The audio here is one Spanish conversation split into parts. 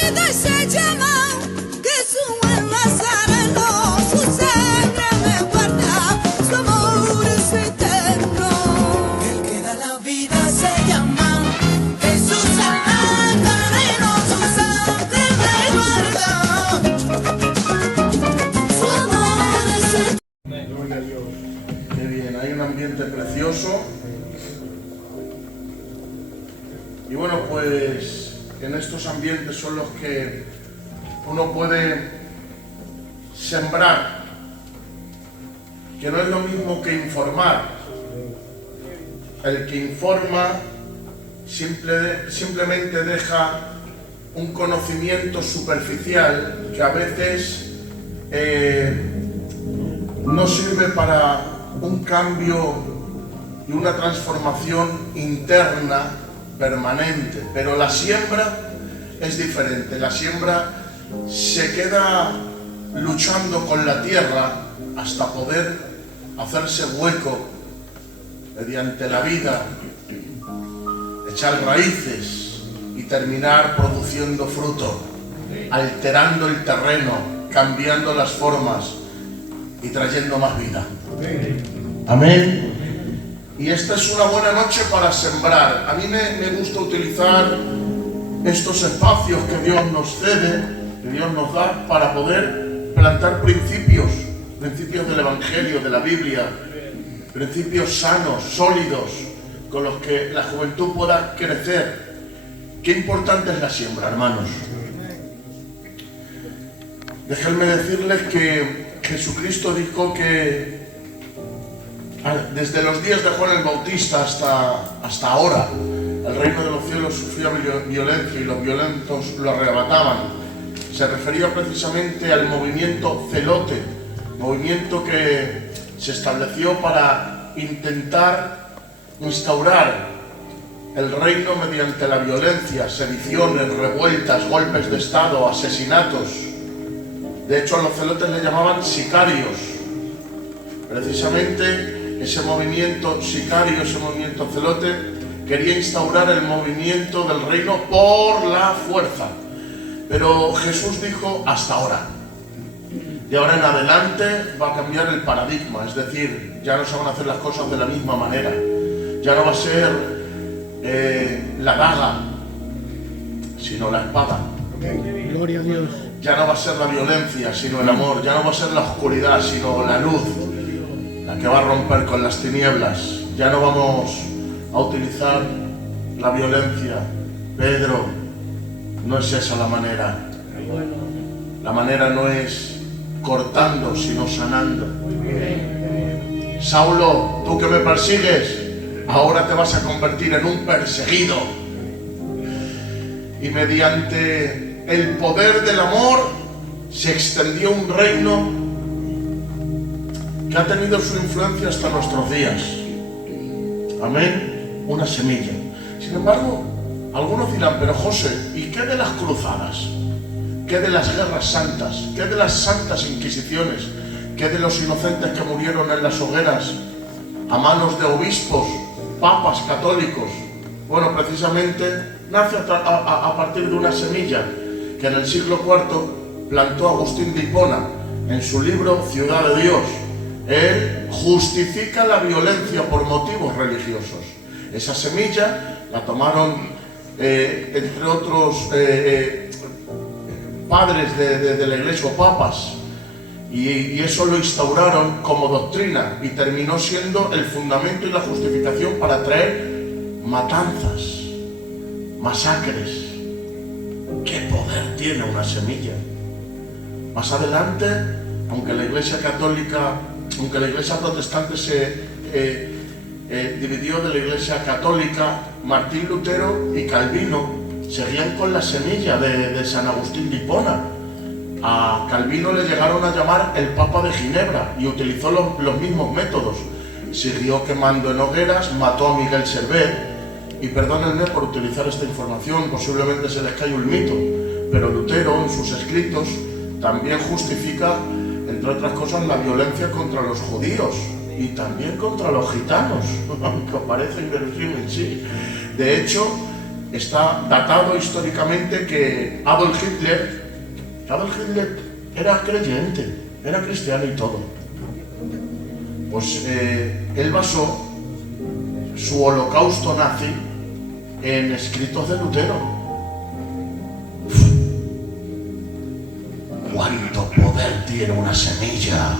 vida se llama Jesús el Nazareno, su sangre me guarda, su amor es eterno. El que da la vida se llama Jesús el Nazareno, su sangre me guarda, su amor es eterno. Gloria a Dios. Qué bien, hay un ambiente precioso. Y bueno, pues en estos ambientes son los que uno puede sembrar, que no es lo mismo que informar. El que informa simplemente deja un conocimiento superficial que a veces no sirve para un cambio y una transformación interna permanente, pero la siembra es diferente. La siembra se queda luchando con la tierra hasta poder hacerse hueco mediante la vida, echar raíces y terminar produciendo fruto, alterando el terreno, cambiando las formas y trayendo más vida. Amén. Y esta es una buena noche para sembrar. A mí me gusta utilizar estos espacios que Dios nos cede, que Dios nos da, para poder plantar principios del Evangelio, de la Biblia, principios sanos, sólidos, con los que la juventud pueda crecer. Qué importante es la siembra, hermanos. Déjenme decirles que Jesucristo dijo que desde los días de Juan el Bautista hasta ahora, el reino de los cielos sufrió violencia y los violentos lo arrebataban. Se refería precisamente al movimiento celote, movimiento que se estableció para intentar instaurar el reino mediante la violencia, sediciones, revueltas, golpes de estado, asesinatos. De hecho, a los celotes le llamaban sicarios. Precisamente ese movimiento sicario, ese movimiento celote, quería instaurar el movimiento del reino por la fuerza. Pero Jesús dijo hasta ahora. De ahora en adelante va a cambiar el paradigma, es decir, ya no se van a hacer las cosas de la misma manera. Ya no va a ser la daga, sino la espada. Gloria a Dios. Ya no va a ser la violencia, sino el amor. Ya no va a ser la oscuridad, sino la luz, la que va a romper con las tinieblas. Ya no vamos a utilizar la violencia. Pedro, no es esa la manera. La manera no es cortando, sino sanando. Saulo, tú que me persigues, ahora te vas a convertir en un perseguido. Y mediante el poder del amor se extendió un reino que ha tenido su influencia hasta nuestros días. Amén. Una semilla. Sin embargo, algunos dirán, pero José, ¿y qué de las cruzadas? ¿Qué de las guerras santas? ¿Qué de las santas inquisiciones? ¿Qué de los inocentes que murieron en las hogueras a manos de obispos, papas católicos? Bueno, precisamente nace a partir de una semilla que en el siglo IV plantó Agustín de Hipona en su libro Ciudad de Dios. Él justifica la violencia por motivos religiosos. Esa semilla la tomaron, entre otros, padres de la iglesia o papas, y eso lo instauraron como doctrina y terminó siendo el fundamento y la justificación para traer matanzas, masacres. ¿Qué poder tiene una semilla? Más adelante, aunque la iglesia protestante se dividió de la iglesia católica, Martín Lutero y Calvino seguían con la semilla de San Agustín de Hipona. A Calvino le llegaron a llamar el Papa de Ginebra y utilizó los mismos métodos. Siguió quemando en hogueras, mató a Miguel Servet. Y perdónenme por utilizar esta información, posiblemente se les cae un mito, pero Lutero en sus escritos también justifica, entre otras cosas, la violencia contra los judíos y también contra los gitanos, aunque parece inverosímil, sí. De hecho, está datado históricamente que Adolf Hitler era creyente, era cristiano y todo. Pues él basó su holocausto nazi en escritos de Lutero. ¿Cuánto poder tiene una semilla?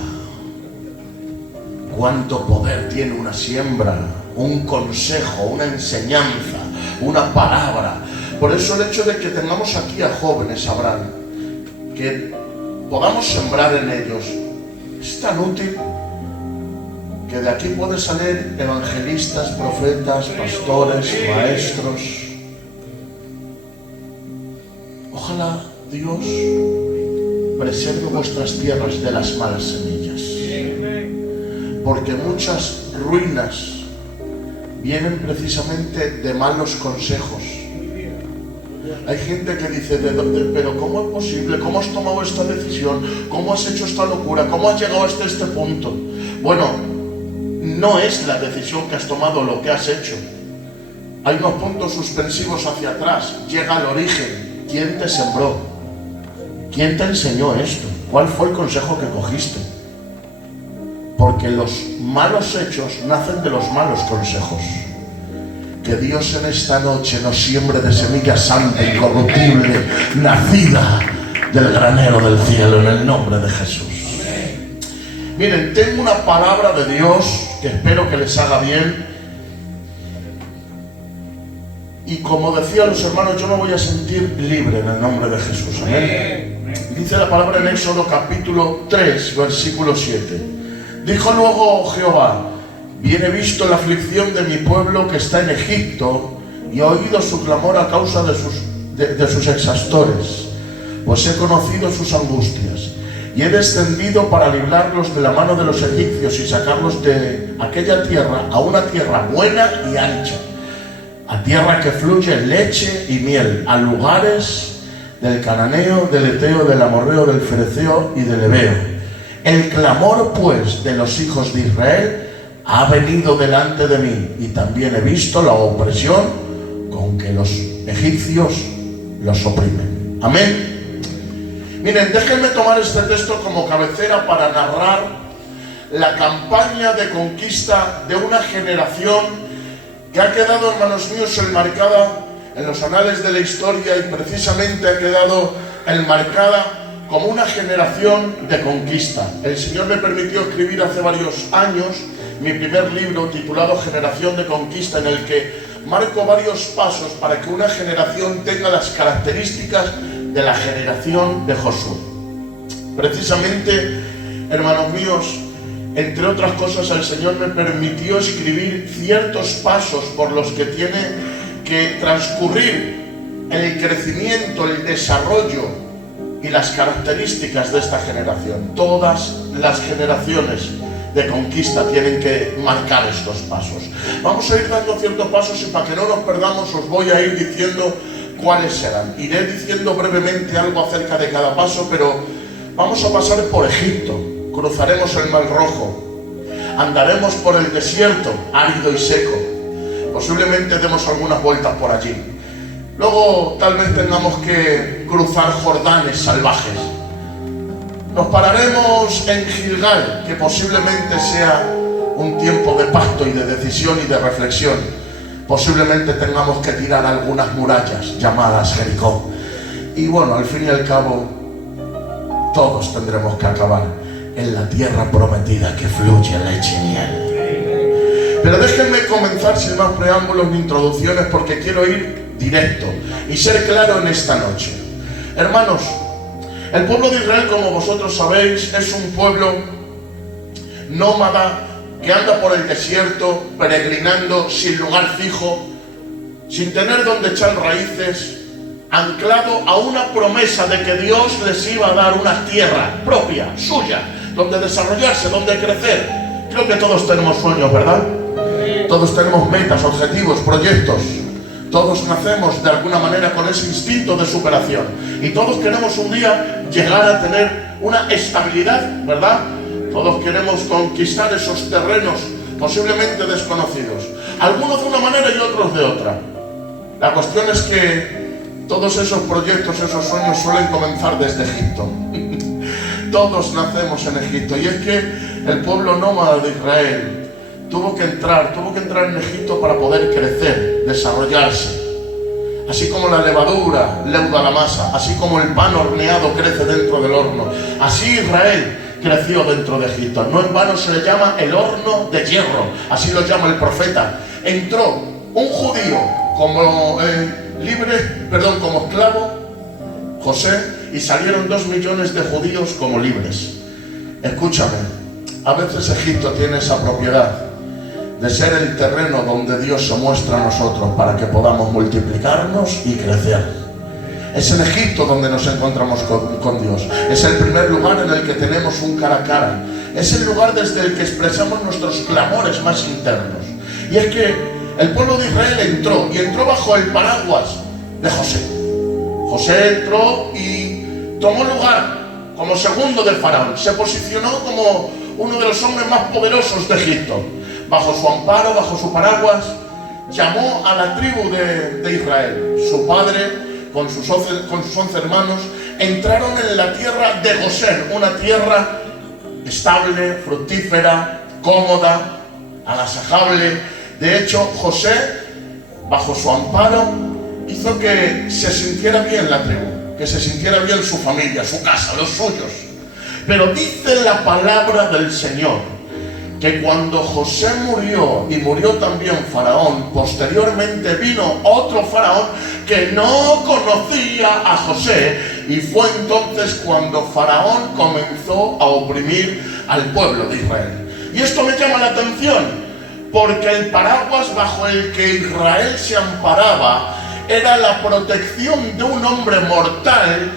¿Cuánto poder tiene una siembra? Un consejo, una enseñanza, una palabra. Por eso el hecho de que tengamos aquí a jóvenes, Abraham, que podamos sembrar en ellos, es tan útil que de aquí pueden salir evangelistas, profetas, pastores, maestros. Ojalá Dios preserve vuestras tierras de las malas semillas, porque muchas ruinas vienen precisamente de malos consejos. Hay gente que dice, pero ¿cómo es posible? ¿Cómo has tomado esta decisión? ¿Cómo has hecho esta locura? ¿Cómo has llegado hasta este punto? Bueno, no es la decisión que has tomado lo que has hecho. Hay unos puntos suspensivos hacia atrás. Llega al origen. ¿Quién te sembró? ¿Quién te enseñó esto? ¿Cuál fue el consejo que cogiste? Porque los malos hechos nacen de los malos consejos. Que Dios en esta noche nos siembre de semilla santa, incorruptible, nacida del granero del cielo, en el nombre de Jesús. Miren, tengo una palabra de Dios que espero que les haga bien. Y como decían los hermanos, yo me voy a sentir libre en el nombre de Jesús. Amén. Dice la palabra en Éxodo capítulo 3, versículo 7. Dijo luego Jehová: bien he visto la aflicción de mi pueblo que está en Egipto, y he oído su clamor a causa de sus exactores, pues he conocido sus angustias, y he descendido para librarlos de la mano de los egipcios y sacarlos de aquella tierra a una tierra buena y ancha, a tierra que fluye leche y miel, a lugares del cananeo, del eteo, del amorreo, del fereceo y del heveo. El clamor pues de los hijos de Israel ha venido delante de mí, y también he visto la opresión con que los egipcios los oprimen. Amén. Miren, déjenme tomar este texto como cabecera para narrar la campaña de conquista de una generación que ha quedado, hermanos míos, enmarcada en los anales de la historia, y precisamente ha quedado enmarcada como una generación de conquista. El Señor me permitió escribir hace varios años mi primer libro titulado Generación de Conquista, en el que marco varios pasos para que una generación tenga las características de la generación de Josué. Precisamente, hermanos míos, entre otras cosas, el Señor me permitió escribir ciertos pasos por los que tiene que transcurrir el crecimiento, el desarrollo y las características de esta generación. Todas las generaciones de conquista tienen que marcar estos pasos. Vamos a ir dando ciertos pasos, y para que no nos perdamos os voy a ir diciendo cuáles serán. Iré diciendo brevemente algo acerca de cada paso, pero vamos a pasar por Egipto, cruzaremos el Mar Rojo, andaremos por el desierto árido y seco, posiblemente demos algunas vueltas por allí. Luego tal vez tengamos que cruzar Jordanes salvajes. Nos pararemos en Gilgal, que posiblemente sea un tiempo de pacto y de decisión y de reflexión. Posiblemente tengamos que tirar algunas murallas llamadas Jericó. Y bueno, al fin y al cabo, todos tendremos que acabar en la tierra prometida que fluye leche y miel. Pero déjenme comenzar sin más preámbulos ni introducciones, porque quiero ir directo y ser claro en esta noche. Hermanos, el pueblo de Israel, como vosotros sabéis, es un pueblo nómada que anda por el desierto, peregrinando sin lugar fijo, sin tener donde echar raíces, anclado a una promesa de que Dios les iba a dar una tierra propia, suya, donde desarrollarse, donde crecer. Creo que todos tenemos sueños, ¿verdad? Todos tenemos metas, objetivos, proyectos. Todos nacemos de alguna manera con ese instinto de superación, y todos queremos un día llegar a tener una estabilidad, ¿verdad? Todos queremos conquistar esos terrenos posiblemente desconocidos, algunos de una manera y otros de otra. La cuestión es que todos esos proyectos, esos sueños suelen comenzar desde Egipto. Todos nacemos en Egipto, y es que el pueblo nómada de Israel tuvo que entrar en Egipto para poder crecer, desarrollarse. Así como la levadura leuda la masa, así como el pan horneado crece dentro del horno, así Israel creció dentro de Egipto. No en vano se le llama el horno de hierro, así lo llama el profeta. Entró un judío como como esclavo, José, y salieron 2 millones de judíos como libres. Escúchame, a veces Egipto tiene esa propiedad de ser el terreno donde Dios se muestra a nosotros para que podamos multiplicarnos y crecer. Es en Egipto donde nos encontramos con Dios. Es el primer lugar en el que tenemos un cara a cara. Es el lugar desde el que expresamos nuestros clamores más internos. Y es que el pueblo de Israel entró bajo el paraguas de José. José entró y tomó lugar como segundo del faraón. Se posicionó como uno de los hombres más poderosos de Egipto. Bajo su amparo, bajo su paraguas, llamó a la tribu de Israel. Su padre, con sus 11 hermanos, entraron en la tierra de Gosén, una tierra estable, fructífera, cómoda, agasajable. De hecho, José, bajo su amparo, hizo que se sintiera bien la tribu, que se sintiera bien su familia, su casa, los suyos. Pero dice la palabra del Señor que cuando José murió, y murió también Faraón, posteriormente vino otro Faraón que no conocía a José, y fue entonces cuando Faraón comenzó a oprimir al pueblo de Israel. Y esto me llama la atención, porque el paraguas bajo el que Israel se amparaba era la protección de un hombre mortal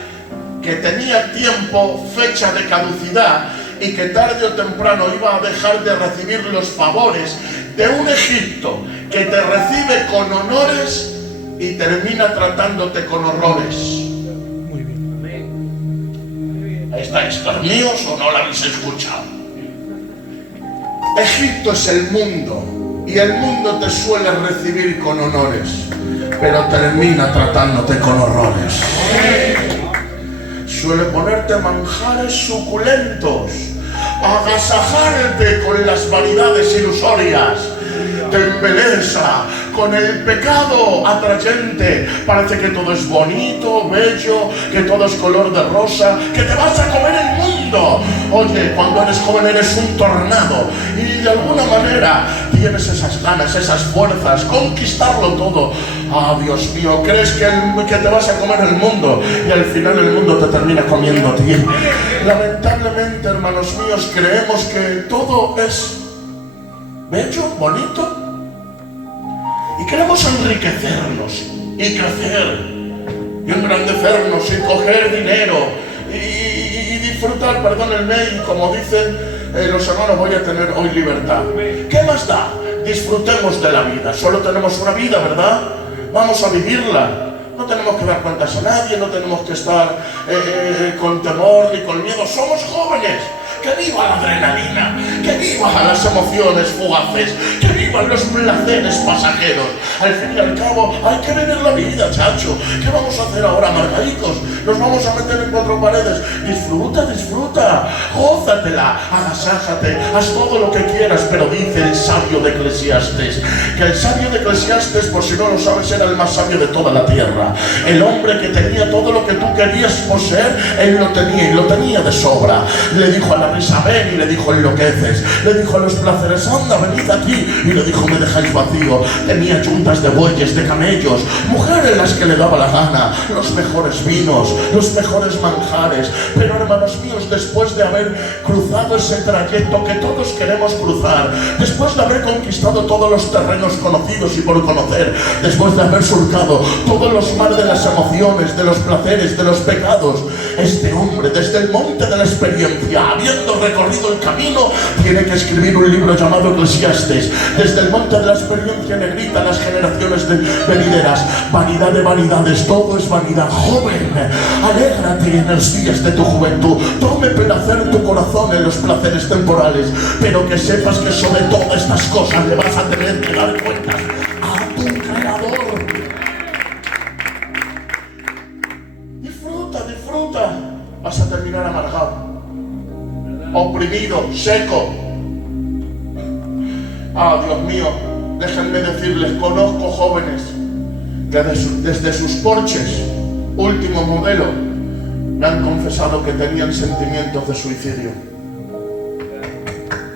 que tenía tiempo, fecha de caducidad, y que tarde o temprano iba a dejar de recibir los favores de un Egipto que te recibe con honores y termina tratándote con horrores. Muy bien. ¿Estáis dormidos o no lo habéis escuchado? Egipto es el mundo, y el mundo te suele recibir con honores, pero termina tratándote con horrores. Suele ponerte manjares suculentos, agasajarte con las vanidades ilusorias, te embeleza con el pecado atrayente. Parece que todo es bonito, bello, que todo es color de rosa, que te vas a comer el mundo. Oye, cuando eres joven eres un tornado, y de alguna manera tienes esas ganas, esas fuerzas, conquistarlo todo. Ah, Dios mío, crees que te vas a comer el mundo, y al final el mundo te termina comiendo a ti. Lamentablemente, hermanos míos, creemos que todo es bello, bonito, y queremos enriquecernos y crecer y engrandecernos y coger dinero y disfrutar, perdónenme, y como dicen los hermanos, voy a tener hoy libertad. ¿Qué más da? Disfrutemos de la vida. Solo tenemos una vida, ¿verdad? Vamos a vivirla. No tenemos que dar cuentas a nadie, no tenemos que estar con temor ni con miedo. Somos jóvenes. Que viva la adrenalina, que vivan las emociones fugaces, que vivan los placeres pasajeros. Al fin y al cabo hay que vivir la vida, chacho. ¿Qué vamos a hacer ahora, margaricos? Nos vamos a meter en 4 paredes. Disfruta, disfruta, gózatela, agasájate, haz todo lo que quieras. Pero dice el sabio de Eclesiastes, que el sabio de Eclesiastes, por si no lo sabes, era el más sabio de toda la tierra. El hombre que tenía todo lo que tú querías poseer, él lo tenía, y lo tenía de sobra. Le dijo a la risa, ven, y le dijo, enloqueces. Le dijo a los placeres, anda, venid aquí, y le dijo, me dejáis vacío. Tenía yuntas de bueyes, de camellos, mujeres las que le daba la gana, los mejores vinos, los mejores manjares. Pero, hermanos míos, después de haber cruzado ese trayecto que todos queremos cruzar, después de haber conquistado todos los terrenos conocidos y por conocer, después de haber surcado todos los mares de las emociones, de los placeres, de los pecados, este hombre, desde el monte de la experiencia, habiendo recorrido el camino, tiene que escribir un libro llamado Eclesiastes. Desde el monte de la experiencia, negrita las generaciones venideras. Vanidad de vanidades, todo es vanidad. Joven, alégrate en los días de tu juventud, tome placer tu corazón en los placeres temporales, pero que sepas que sobre todas estas cosas le vas a tener que dar cuentas a tu Creador. fruta, vas a terminar amargado, oprimido, seco. Dios mío, déjenme decirles, conozco jóvenes que desde sus porches, último modelo, me han confesado que tenían sentimientos de suicidio.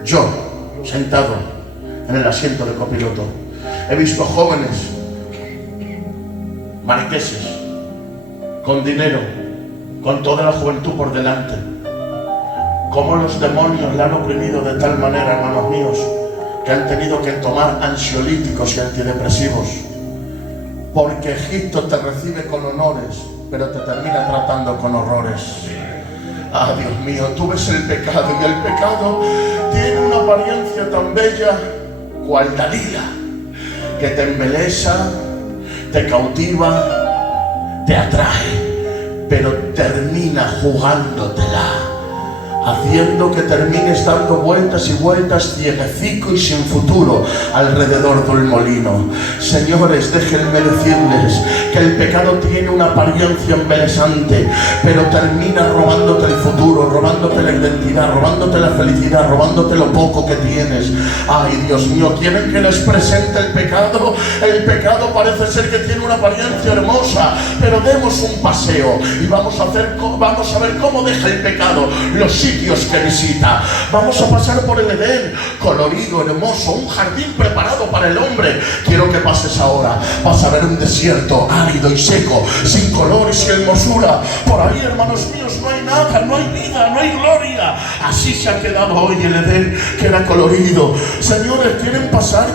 Yo, sentado en el asiento de copiloto, he visto jóvenes marqueses, con dinero, con toda la juventud por delante, cómo los demonios la han oprimido de tal manera, hermanos míos, que han tenido que tomar ansiolíticos y antidepresivos, porque Egipto te recibe con honores, pero te termina tratando con horrores. Dios mío, tú ves el pecado, y el pecado tiene una apariencia tan bella cual Dalila, que te embelesa, te cautiva, te atrae, pero termina jugándotela, haciendo que termines dando vueltas y vueltas, ciegecico y sin futuro, alrededor del molino. Señores, déjenme decirles que el pecado tiene una apariencia embelesante, pero termina robándote el futuro, robándote la identidad, robándote la felicidad, robándote lo poco que tienes. Ay, Dios mío, ¿quieren que les presente el pecado? El pecado parece ser que tiene una apariencia hermosa, pero demos un paseo y vamos a ver cómo deja el pecado los sitios que visita. Vamos a pasar por el Edén, colorido, hermoso, un jardín preparado para el hombre. Quiero que pases ahora. Vas a ver un desierto árido y seco, sin color y sin hermosura. Por ahí, hermanos míos, no hay nada, no hay vida, no hay gloria. Así se ha quedado hoy el Edén, que era colorido. Señores, ¿quieren pasar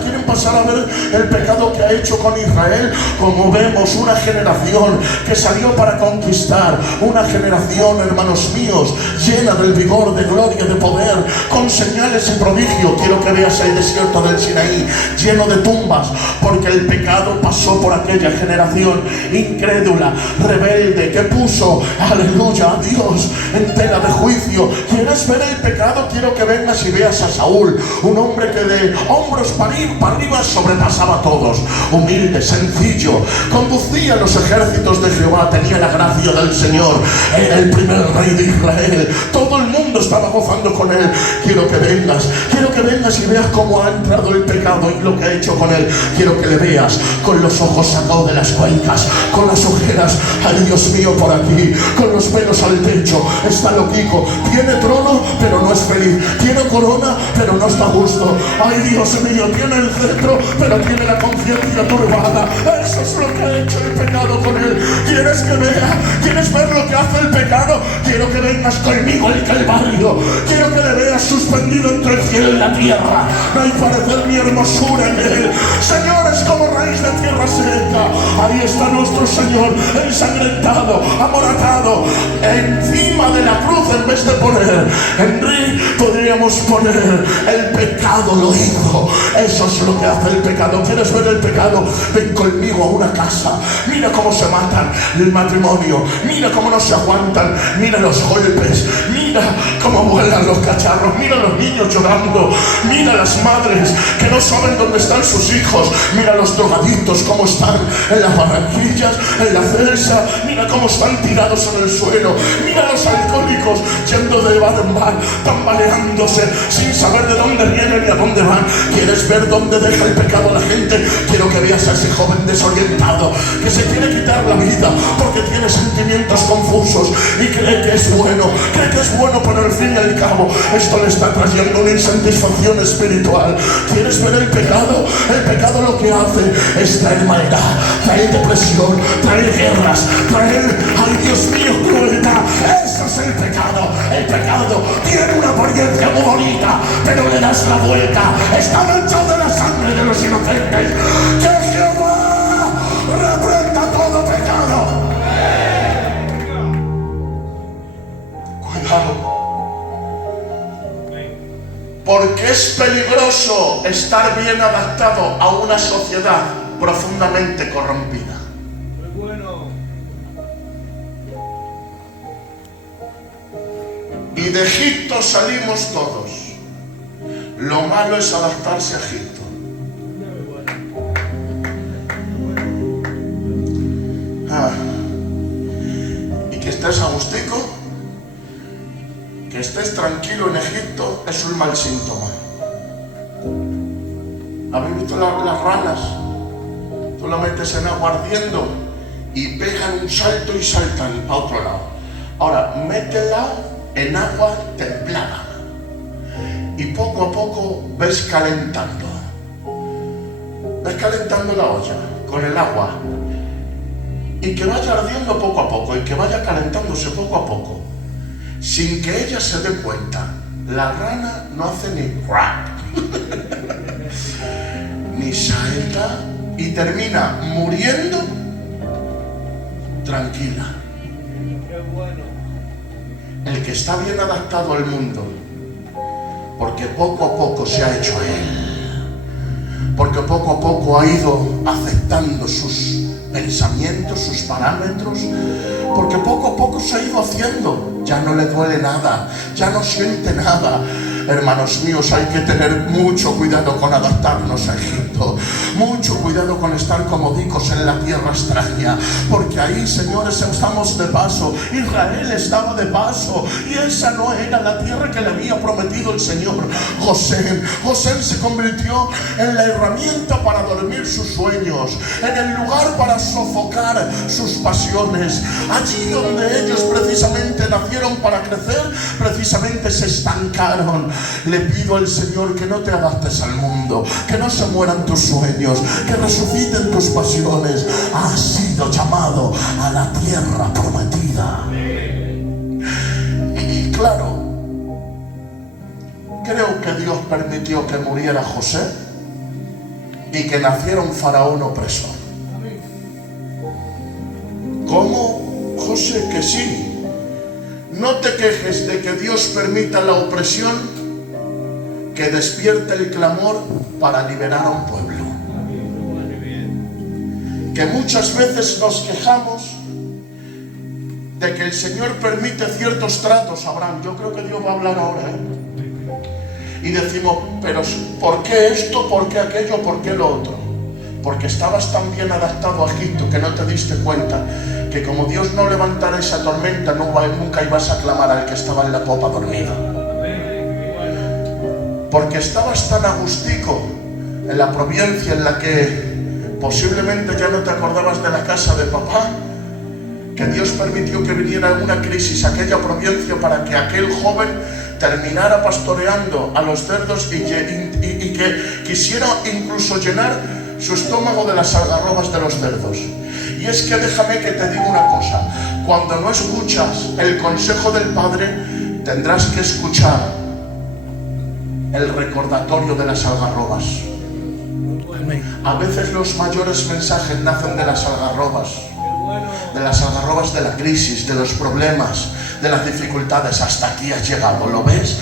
a ver el pecado que ha hecho con Israel? Como vemos, una generación que salió para conquistar, una generación, hermanos míos, llena del vigor, de gloria, de poder, con señales y prodigios. Quiero que veas el desierto del Sinaí lleno de tumbas, porque el pecado pasó por aquella generación incrédula, rebelde, que puso, aleluya, a Dios en tela de juicio. ¿Quieres ver el pecado? Quiero que vengas y veas a Saúl, un hombre que de hombros para arriba sobrepasaba a todos, humilde, sencillo, conducía los ejércitos de Jehová, tenía la gracia del Señor, era el primer rey de Israel, todo el mundo estaba gozando con él. Quiero que vengas y veas cómo ha entrado el pecado y lo que ha hecho con él. Quiero que le veas con los ojos sacados de las cuencas, con las ojeras, ay Dios mío, por aquí, con los pelos al techo. Está loquico, tiene trono pero no es feliz, tiene corona pero no está a gusto. Ay Dios mío, tiene el cetro pero tiene la conciencia turbada. Eso es lo que ha hecho el pecado con él. ¿Quieres que vea? ¿Quieres ver lo que hace el pecado? Quiero que vengas conmigo al Calvario. Quiero que le veas suspendido entre el cielo y la tierra. No hay parecer ni hermosura en él. Señores, como raíz de tierra seca. Ahí está nuestro Señor, ensangrentado, amoratado, encima de la cruz. En vez de poner Henry, podríamos poner el pecado lo hizo. Eso es lo que hace el pecado. ¿Quieres ver el pecado? Ven conmigo a una casa. Mira cómo se matan el matrimonio. Mira cómo no se aguantan. Mira los golpes. Mira cómo vuelan los cacharros. Mira los niños llorando. Mira las madres que no saben dónde están sus hijos. Mira los drogadictos cómo están en las barranquillas, en la celsa. Mira cómo están tirados en el suelo. Mira los alcohólicos yendo de bar en bar, tambaleándose sin saber de dónde vienen ni a dónde van. ¿Quieres ver dónde deja el pecado a la gente? Quiero que veas a ese joven desorientado que se quiere quitar la vida porque tiene sentimientos confusos y cree que es bueno, pero al fin y al cabo esto le está trayendo una insatisfacción espiritual. ¿Quieres ver el pecado? El pecado lo que hace es traer maldad, traer depresión, traer guerras, traer, ay Dios mío, crueldad. Eso es el pecado. El pecado tiene una apariencia muy bonita, pero le das la vuelta. Está manchado de la sangre de los inocentes. Que Jehová reprenda todo pecado. Cuidado, porque es peligroso estar bien adaptado a una sociedad profundamente corrompida. Y de Egipto salimos todos. Lo malo es adaptarse a Egipto. estés agustico, que estés tranquilo en Egipto es un mal síntoma. ¿Habéis visto las ranas? Tú la metes en agua ardiendo y pegan un salto y saltan para otro lado. Ahora, métela en agua templada y poco a poco ves calentando la olla con el agua, y que vaya ardiendo poco a poco y que vaya calentándose poco a poco sin que ella se dé cuenta. La rana no hace ni crack ni salta y termina muriendo tranquila. El que está bien adaptado al mundo, porque poco a poco se ha hecho a él, porque poco a poco ha ido aceptando sus pensamientos, sus parámetros, porque poco a poco se ha ido haciendo, ya no le duele nada, ya no siente nada. Hermanos míos, hay que tener mucho cuidado con adaptarnos a Egipto, mucho cuidado con estar comodicos en la tierra extraña, porque ahí, señores, estamos de paso. Israel estaba de paso y esa no era la tierra que le había prometido el Señor. José se convirtió en la herramienta para dormir sus sueños, en el lugar para sofocar sus pasiones. Allí donde ellos precisamente nacieron para crecer, precisamente se estancaron. Le pido al Señor que no te adaptes al mundo, que no se mueran tus sueños, que resuciten tus pasiones. Has sido llamado a la tierra prometida. Y claro, creo que Dios permitió que muriera José y que naciera un faraón opresor. ¿Cómo, José? Que sí. No te quejes de que Dios permita la opresión que despierta el clamor para liberar a un pueblo. Que muchas veces nos quejamos de que el Señor permite ciertos tratos, Abraham. Yo creo que Dios va a hablar ahora, y decimos, pero ¿por qué esto? ¿Por qué aquello? ¿Por qué lo otro? Porque estabas tan bien adaptado a Egipto que no te diste cuenta que como Dios no levantara esa tormenta, nunca ibas a clamar al que estaba en la popa dormido. Porque estabas tan agustico en la provincia en la que posiblemente ya no te acordabas de la casa de papá, que Dios permitió que viniera una crisis a aquella provincia para que aquel joven terminara pastoreando a los cerdos y que quisiera incluso llenar su estómago de las algarrobas de los cerdos. Y es que déjame que te diga una cosa: cuando no escuchas el consejo del Padre, tendrás que escuchar el recordatorio de las algarrobas. A veces los mayores mensajes nacen de las algarrobas, de la crisis, de los problemas, de las dificultades. Hasta aquí has llegado, ¿lo ves?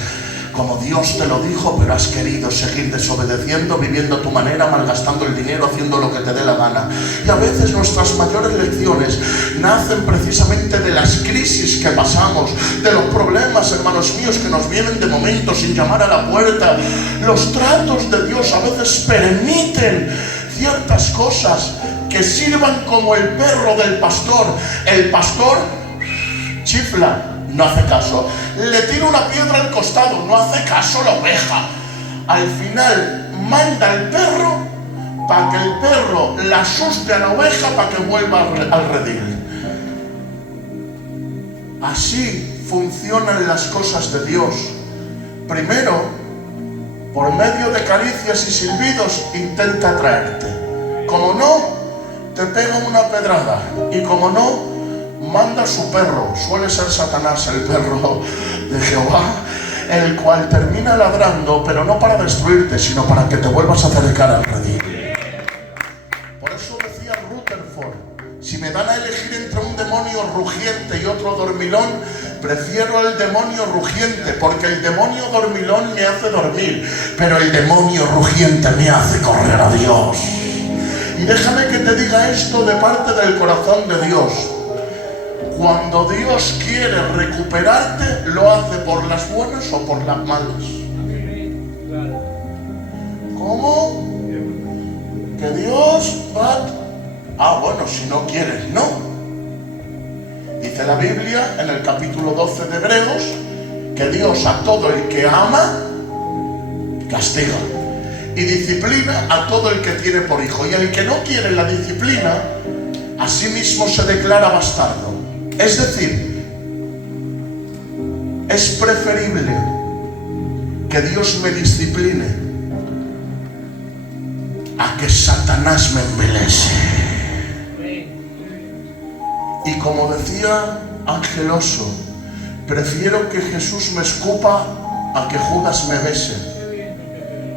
Como Dios te lo dijo, pero has querido seguir desobedeciendo, viviendo a tu manera, malgastando el dinero, haciendo lo que te dé la gana. Y a veces nuestras mayores lecciones nacen precisamente de las crisis que pasamos, de los problemas, hermanos míos, que nos vienen de momento sin llamar a la puerta. Los tratos de Dios a veces permiten ciertas cosas que sirvan como el perro del pastor. El pastor chifla, no hace caso. Le tira una piedra al costado, no hace caso la oveja. Al final manda al perro para que el perro la asuste a la oveja para que vuelva al redil. Así funcionan las cosas de Dios. Primero, por medio de caricias y silbidos, intenta atraerte. Como no, te pega una pedrada. Y como no, manda a su perro. Suele ser Satanás, el perro de Jehová, el cual termina ladrando, pero no para destruirte, sino para que te vuelvas a acercar al redil. Por eso decía Rutherford: si me dan a elegir entre un demonio rugiente y otro dormilón, prefiero el demonio rugiente, porque el demonio dormilón me hace dormir, pero el demonio rugiente me hace correr a Dios. Y déjame que te diga esto de parte del corazón de Dios: cuando Dios quiere recuperarte, lo hace por las buenas o por las malas. ¿Cómo? Que Dios va... bueno, si no quieres, no. Dice, Dice la Biblia en el capítulo 12 de Hebreos que Dios a todo el que ama castiga y disciplina a todo el que tiene por hijo, y el que no quiere la disciplina a sí mismo se declara bastardo. Es decir, es preferible que Dios me discipline a que Satanás me embelese. Y como decía Angeloso, prefiero que Jesús me escupa a que Judas me bese,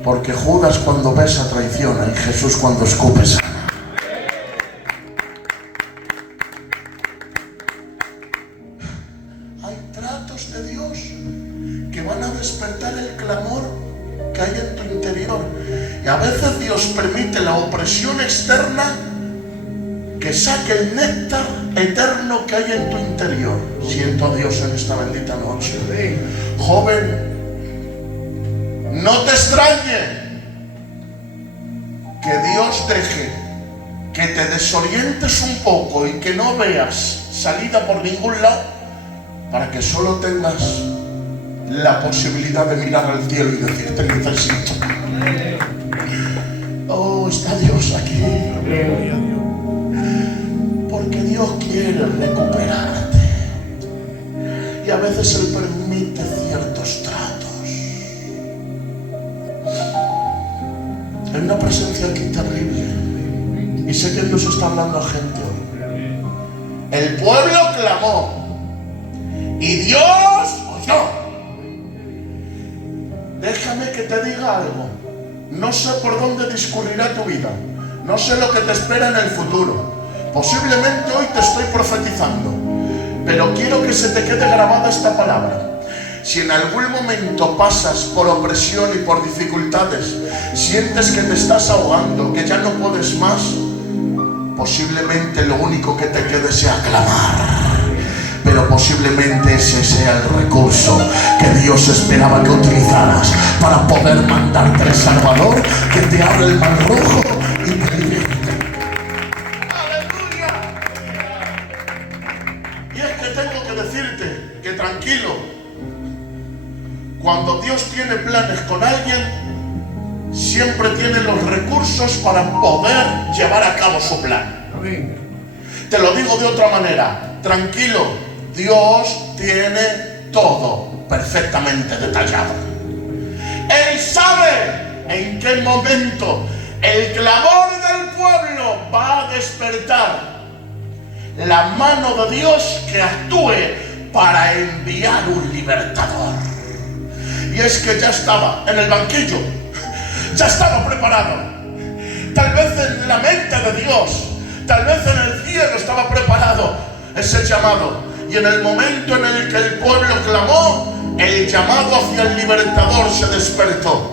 porque Judas cuando besa traiciona y Jesús cuando escupe sana. Hay tratos de Dios que van a despertar el clamor que hay en tu interior, y a veces Dios permite la opresión externa que saque el néctar eterno que hay en tu interior. Siento a Dios en esta bendita noche. Joven, no te extrañe que Dios deje que te desorientes un poco y que no veas salida por ningún lado, para que solo tengas la posibilidad de mirar al cielo y decir: te necesito. Oh, está Dios aquí. Porque Dios quiere recuperarte, y a veces Él permite ciertos tratos. Hay una presencia aquí terrible, y sé que Dios está hablando a gente hoy. El pueblo clamó y Dios oyó. Déjame que te diga algo. No sé por dónde discurrirá tu vida, no sé lo que te espera en el futuro. Posiblemente hoy te estoy profetizando, pero quiero que se te quede grabada esta palabra. Si en algún momento pasas por opresión y por dificultades, sientes que te estás ahogando, que ya no puedes más, posiblemente lo único que te quede sea clamar. Pero posiblemente ese sea el recurso que Dios esperaba que utilizaras para poder mandarte al Salvador, que te abra el mar rojo y te libere. Decirte que tranquilo, cuando Dios tiene planes con alguien, siempre tiene los recursos para poder llevar a cabo su plan. Te lo digo de otra manera: tranquilo, Dios tiene todo perfectamente detallado. Él sabe en qué momento el clamor del pueblo va a despertar la mano de Dios que actúe para enviar un libertador. Y es que ya estaba en el banquillo, ya estaba preparado. Tal vez en la mente de Dios, tal vez en el cielo estaba preparado ese llamado. Y en el momento en el que el pueblo clamó, el llamado hacia el libertador se despertó.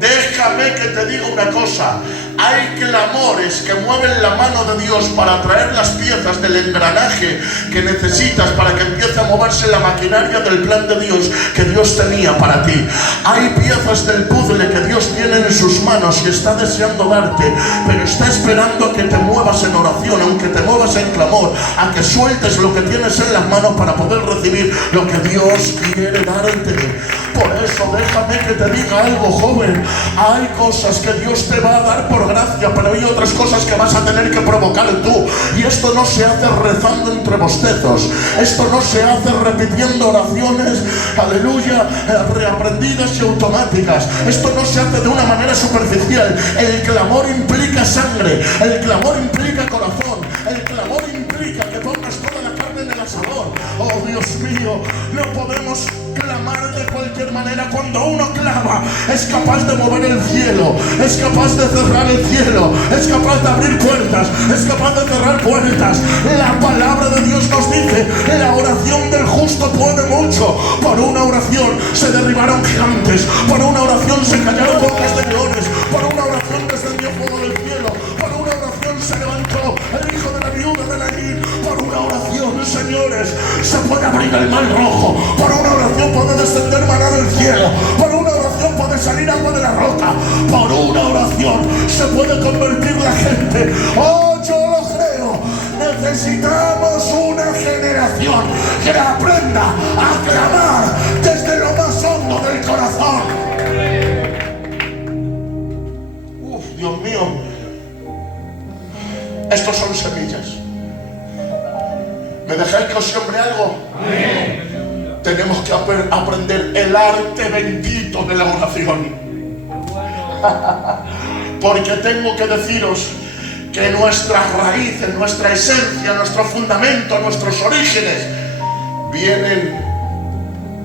Déjame que te diga una cosa: hay clamores que mueven la mano de Dios para traer las piezas del engranaje que necesitas para que empiece a moverse la maquinaria del plan de Dios que Dios tenía para ti. Hay piezas del puzzle que Dios tiene en sus manos y está deseando darte, pero está esperando a que te muevas en oración, aunque te muevas en clamor, a que sueltes lo que tienes en las manos para poder recibir lo que Dios quiere darte. Por eso déjame que te diga algo, joven: hay cosas que Dios te va a dar por gracia, pero hay otras cosas que vas a tener que provocar tú. Y esto no se hace rezando entre bostezos, esto no se hace repitiendo oraciones, aleluya, reaprendidas y automáticas. Esto no se hace de una manera superficial. El clamor implica sangre, el clamor implica corazón, el clamor implica que pongas toda la carne en el asador. Oh Dios mío, no podemos clamar de cualquier manera. Cuando uno clama, es capaz de mover el cielo, es capaz de cerrar el cielo, es capaz de abrir puertas, es capaz de cerrar puertas. La palabra de Dios nos dice: la oración del justo puede mucho. Por una oración se derribaron gigantes, por una oración se callaron bocas de leones, por una oración descendió fuego del cielo, por una oración se levantó el hijo de la viuda de Naín, por una oración, señores, se puede abrir el mar rojo, por una oración puede descender maná del cielo, por una oración puede salir agua de la roca, por una oración se puede convertir la gente. Oh, yo lo creo. Necesitamos una generación que aprenda a clamar desde lo más hondo del corazón. Dios mío, estos son semillas. ¿Me dejáis que os siembre algo? Amén. Tenemos que aprender el arte bendito de la oración. Porque tengo que deciros que nuestras raíces, nuestra esencia, nuestro fundamento, nuestros orígenes vienen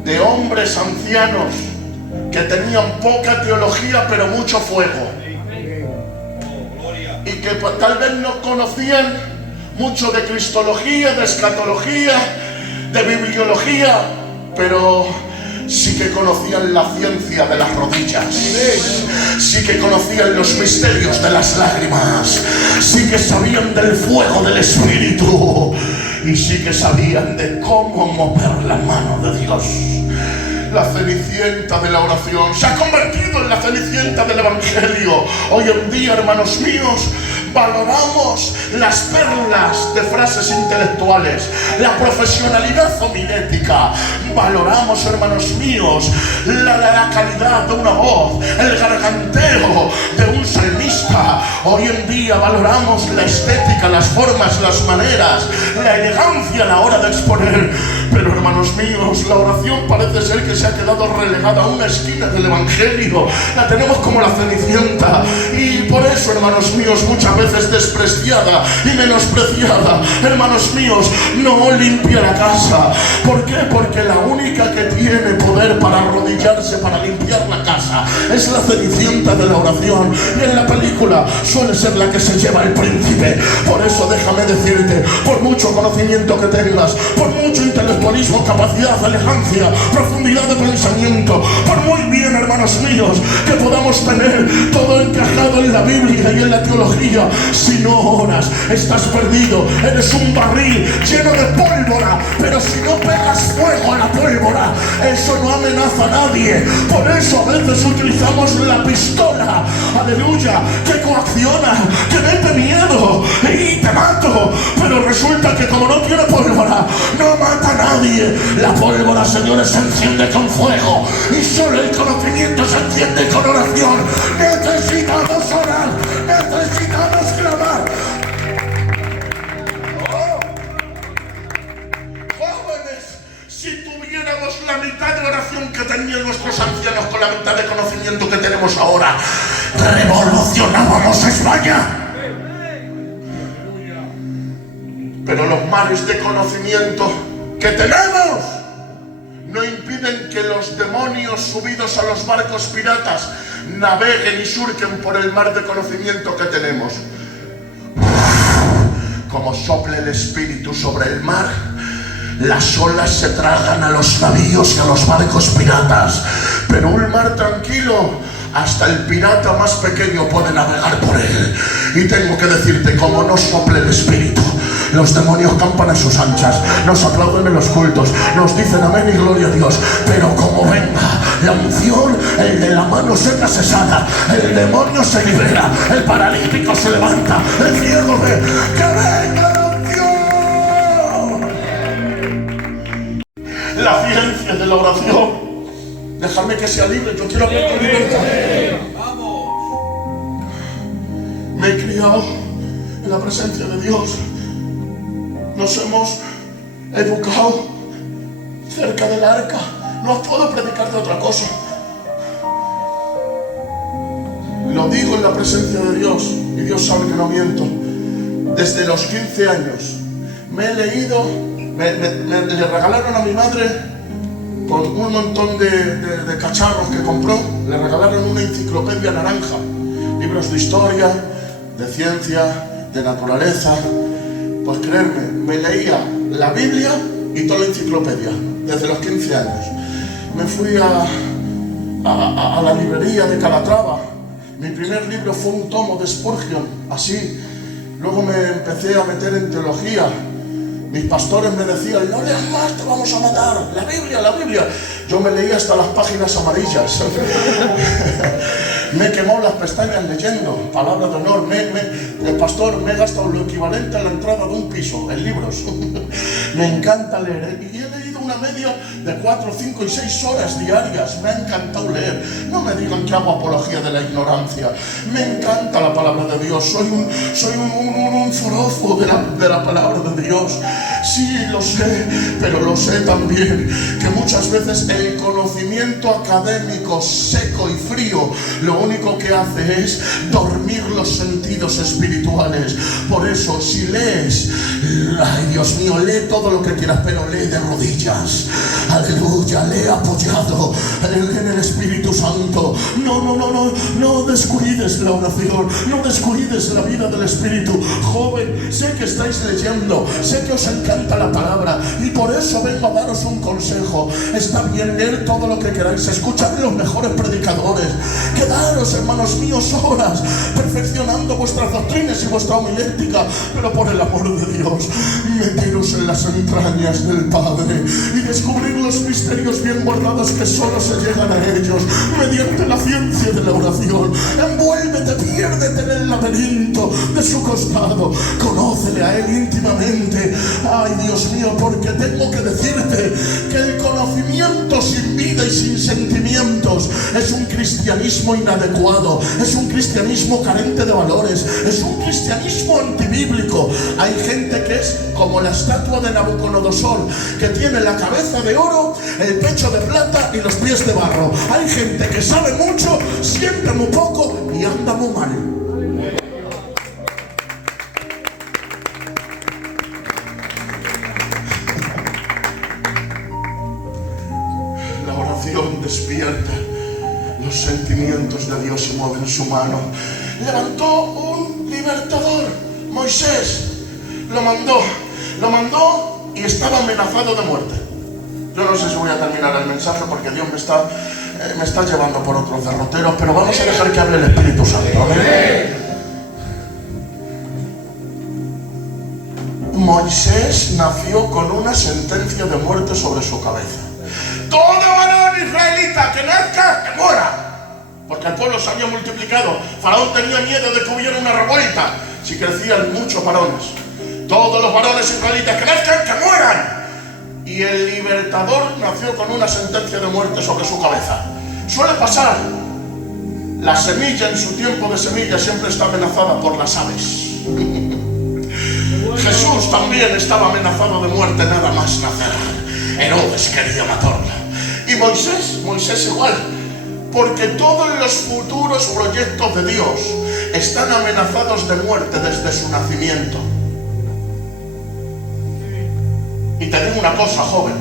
de hombres ancianos que tenían poca teología pero mucho fuego, y que tal vez no conocían mucho de cristología, de escatología, de bibliología, pero sí que conocían la ciencia de las rodillas, sí que conocían los misterios de las lágrimas, sí que sabían del fuego del Espíritu, y sí que sabían de cómo mover la mano de Dios. La cenicienta de la oración se ha convertido en la cenicienta del Evangelio. Hoy en día, hermanos míos, valoramos las perlas de frases intelectuales, la profesionalidad homilética. Valoramos, hermanos míos, la calidad de una voz, el garganteo de un salmista. Hoy en día valoramos la estética, las formas, las maneras, la elegancia a la hora de exponer. Pero, hermanos míos, la oración parece ser que se ha quedado relegada a una esquina del Evangelio. La tenemos como la cenicienta, y por eso, hermanos míos, muchas veces despreciada y menospreciada. Hermanos míos, no limpia la casa. ¿Por qué? Porque la única que tiene poder para arrodillarse, para limpiar la casa, es la cenicienta de la oración. Y en la película suele ser la que se lleva el príncipe. Por eso déjame decirte, por mucho conocimiento que tengas, por mucho intelectualismo, capacidad, elegancia, profundidad de pensamiento, por muy bien, hermanos míos, que podamos tener todo encajado en la Biblia y en la teología, si no oras, estás perdido. Eres un barril lleno de pólvora, pero si no pegas fuego a la pólvora, eso no amenaza a nadie. Por eso a veces utilizamos la pistola, aleluya, que coacciona, que mete miedo y te mato, pero resulta que como no tiene pólvora, no mata a nadie. La pólvora, señores, se enciende con fuego, y solo el conocimiento se enciende con oración. Necesitamos orar, necesitamos clamar. Jóvenes, si tuviéramos la mitad de oración que tenían nuestros ancianos con la mitad de conocimiento que tenemos ahora, revolucionábamos España. Pero los mares de conocimiento que tenemos no impiden que los demonios subidos a los barcos piratas naveguen y surquen por el mar de conocimiento que tenemos. Como sople el Espíritu sobre el mar, las olas se tragan a los navíos y a los barcos piratas. Pero un mar tranquilo, hasta el pirata más pequeño puede navegar por él. Y tengo que decirte, como no sople el Espíritu, los demonios campan a sus anchas, nos aplauden en los cultos, nos dicen amén y gloria a Dios. Pero como venga la unción, el de la mano seca se sana, el demonio se libera, el paralítico se levanta, el ciego ve. ¡Que venga la unción! La ciencia de la oración. Déjame que sea libre, yo quiero hablar con libertad. Me he criado en la presencia de Dios. Nos hemos educado cerca del arca. No os puedo predicar de otra cosa. Lo digo en la presencia de Dios, y Dios sabe que no miento. Desde los 15 años me he leído, le regalaron a mi madre, con un montón de cacharros que compró, le regalaron una enciclopedia naranja, libros de historia, de ciencia, de naturaleza. Pues creerme, me leía la Biblia y toda la enciclopedia desde los 15 años. Me fui a la librería de Calatrava. Mi primer libro fue un tomo de Spurgeon, así. Luego me empecé a meter en teología. Mis pastores me decían, no leas más, te vamos a matar. La Biblia, la Biblia. Yo me leía hasta las páginas amarillas. Me he quemado las pestañas leyendo, palabra de honor. El pastor, me he gastado lo equivalente a la entrada de un piso en libros. Me encanta leer, y he leído una media de 4, 5 y 6 horas diarias. Me ha encantado leer. No me digan que hago apología de la ignorancia. Me encanta la palabra de Dios. Soy un forofo de la palabra de Dios. Sí, lo sé, pero lo sé también que muchas veces el conocimiento académico seco y frío lo único que hace es dormir los sentidos espirituales. Por eso, si lees, ay Dios mío, lee todo lo que quieras, pero lee de rodillas. Aleluya, lee apoyado en el Espíritu Santo. No descuides la oración, no descuides la vida del Espíritu. Joven, sé que estáis leyendo, sé que os encanta la palabra, y por eso vengo a daros un consejo. Está bien leer todo lo que queráis, escuchad los mejores predicadores, quedaros, hermanos míos, horas perfeccionando vuestras doctrinas y vuestra homilética, pero por el amor de Dios, meteros en las entrañas del Padre y descubrir los misterios bien guardados que solo se llegan a ellos mediante la ciencia de la oración. Envuélvete, piérdete en el laberinto de su costado, conócele a Él íntimamente. Ay Dios mío, porque tengo que decirte que el conocimiento sin vida y sin sentimientos es un cristianismo inadecuado, es un cristianismo carente de valores, es un cristianismo antibíblico. Hay gente que es como la estatua de Nabucodonosor, que tiene la cabeza de oro, el pecho de plata y los pies de barro. Hay gente que sabe mucho, siente muy poco y anda muy mal. Despierta los sentimientos de Dios y mueve en su mano. Levantó un libertador, Moisés, lo mandó y estaba amenazado de muerte. Yo no sé si voy a terminar el mensaje porque Dios me está llevando por otros derroteros, pero vamos a dejar que hable el Espíritu Santo. ¿Amén? Moisés nació con una sentencia de muerte sobre su cabeza. Todo varón israelita que nazca, que muera. Porque el pueblo se había multiplicado. Faraón tenía miedo de que hubiera una revuelta si crecían muchos varones. Todos los varones israelitas que nazcan, que mueran. Y el libertador nació con una sentencia de muerte sobre su cabeza. Suele pasar. La semilla en su tiempo de semilla siempre está amenazada por las aves. Jesús también estaba amenazado de muerte nada más nacer. Herodes quería matarlo. Y Moisés igual, porque todos los futuros proyectos de Dios están amenazados de muerte desde su nacimiento. Y te digo una cosa, joven,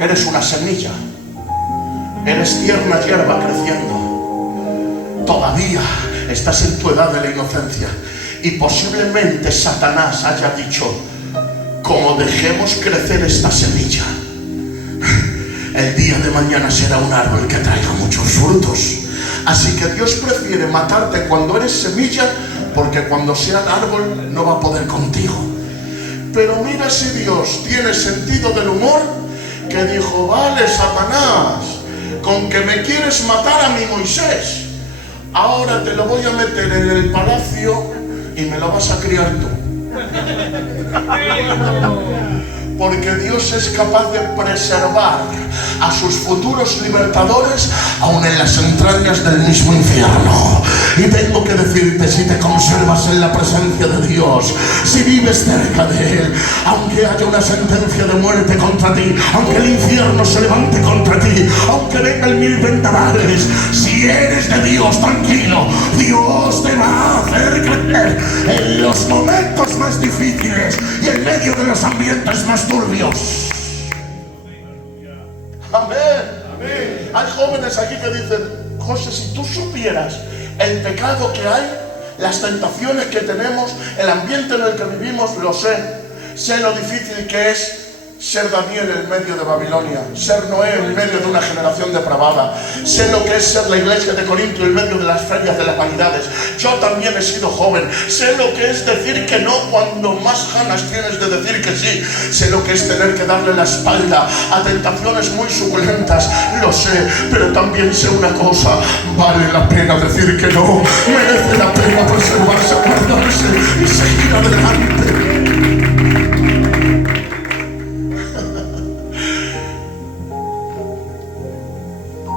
eres una semilla, eres tierna hierba creciendo, todavía estás en tu edad de la inocencia, y posiblemente Satanás haya dicho: como dejemos crecer esta semilla, el día de mañana será un árbol que traiga muchos frutos. Así que Dios prefiere matarte cuando eres semilla, porque cuando sea árbol no va a poder contigo. Pero mira si Dios tiene sentido del humor, que dijo: vale, Satanás, con que me quieres matar a mi Moisés, ahora te lo voy a meter en el palacio y me lo vas a criar tú. Porque Dios es capaz de preservar a sus futuros libertadores aún en las entrañas del mismo infierno. Y tengo que decirte, si te conservas en la presencia de Dios, si vives cerca de Él, aunque haya una sentencia de muerte contra ti, aunque el infierno se levante contra ti, aunque vengan 1000 vendavales, si eres de Dios, tranquilo, Dios te va a hacer crecer en los momentos más difíciles y en medio de los ambientes más turbios. Amén. Hay jóvenes aquí que dicen: José, si tú supieras el pecado que hay, las tentaciones que tenemos, el ambiente en el que vivimos, lo sé lo difícil que es, ser Daniel en medio de Babilonia, ser Noé en medio de una generación depravada. Sé lo que es ser la iglesia de Corinto en medio de las ferias de las vanidades. Yo también he sido joven. Sé lo que es decir que no cuando más ganas tienes de decir que sí. Sé lo que es tener que darle la espalda a tentaciones muy suculentas. Lo sé, pero también sé una cosa: vale la pena decir que no. Merece la pena preservarse, guardarse y seguir adelante.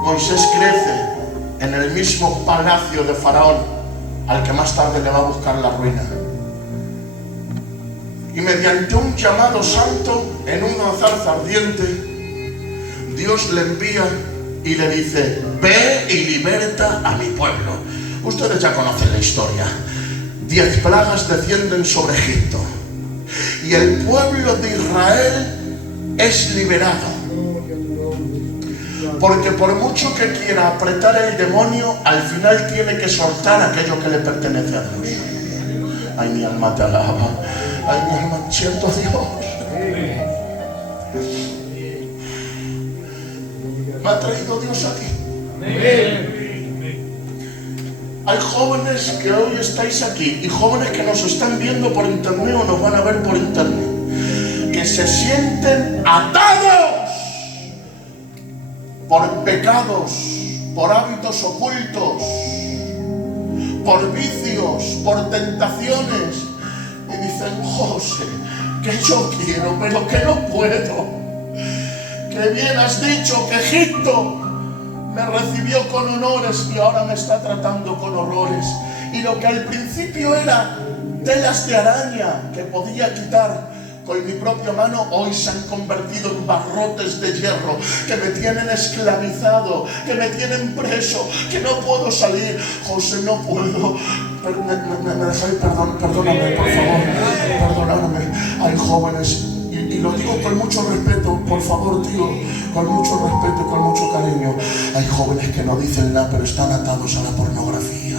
Moisés crece en el mismo palacio de Faraón, al que más tarde le va a buscar la ruina. Y mediante un llamado santo, en una zarza ardiente, Dios le envía y le dice: ve y liberta a mi pueblo. Ustedes ya conocen la historia. 10 plagas descienden sobre Egipto y el pueblo de Israel es liberado. Porque por mucho que quiera apretar el demonio, al final tiene que soltar aquello que le pertenece a Dios. Ay, mi alma te alaba. Ay, mi alma, siento a Dios. Me ha traído Dios aquí. Hay jóvenes que hoy estáis aquí y jóvenes que nos están viendo por internet o nos van a ver por internet, que se sienten atados por pecados, por hábitos ocultos, por vicios, por tentaciones, y dicen: José, que yo quiero, pero que no puedo. Que bien has dicho que Egipto me recibió con honores y ahora me está tratando con horrores. Y lo que al principio era telas de araña que podía quitar con mi propia mano, hoy se han convertido en barrotes de hierro que me tienen esclavizado, que me tienen preso, que no puedo salir. José, no puedo. Me dejáis, perdóname, por favor, perdóname. Hay jóvenes, y lo digo con mucho respeto, por favor, tío, con mucho respeto y con mucho cariño. Hay jóvenes que no dicen nada, pero están atados a la pornografía.